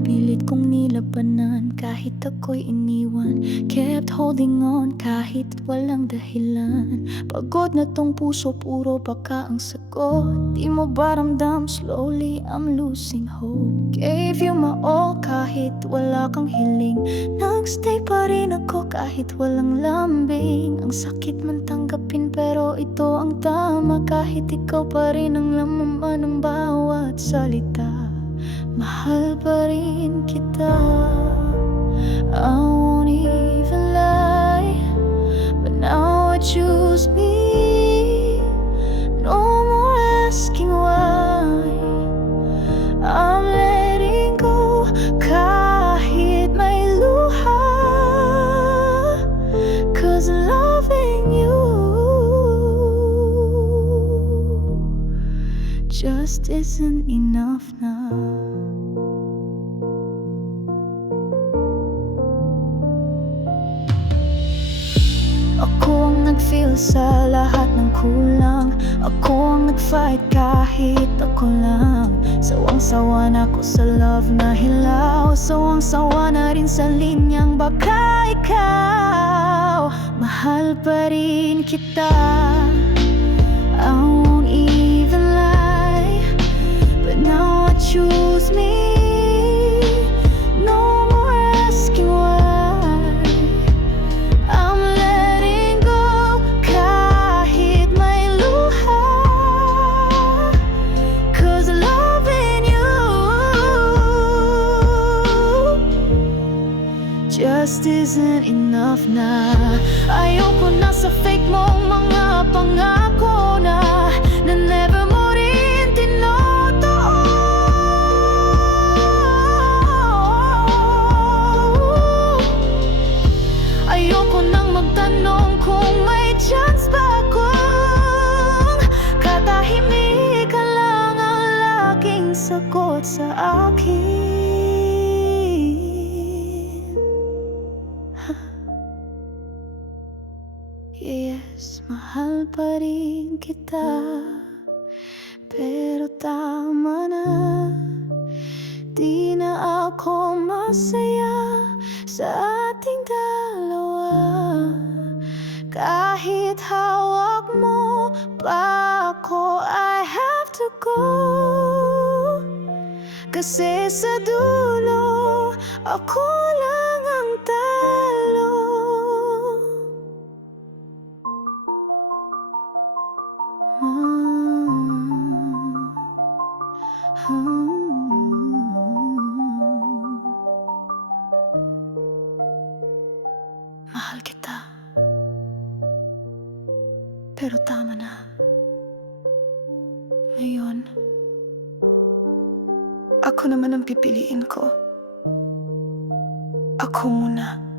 Pilit kong nilabanan kahit ako'y iniwan. Kept holding on kahit walang dahilan. Pagod na tong puso, puro baka ang sagot. Di mo ba ramdam, slowly I'm losing hope. Gave you my all kahit wala kang hiling. Nagstay pa rin ako kahit walang lambing. Ang sakit man tanggapin pero ito ang tama. Kahit ikaw pa rin ang laman ng bawat salita, mahal pa rin kita. I won't even lie, but now I choose me. No more asking why. I'm letting go kahit may luha, 'cause loving you just isn't enough now. Ako ang nag-feel sa lahat ng kulang. Ako ang nag-fight kahit ako lang. Sawang-sawa na ako sa love na hilaw. Sawang-sawa na rin sa linyang baka ikaw. Mahal pa rin kita. I won't even lie, but now I choose me. No more asking why. I'm letting go kahit may luha, 'cause loving you just isn't enough na. Ayoko na sa fake mong mga pangako na never mo rin tinotoo. Ayoko nang magtanong kung may chance ba akong katahimikan lang ang laging sagot sa akin. Yes, mahal pa rin kita, pero tama na. Di na ako masaya sa ating dalawa. Kahit hawak mo pa ako, I have to go. Kasi sa dulo, ako lang ang talo. Mahal kita, pero tama na. Ngayon, ako naman ang pipiliin ko. Ako muna.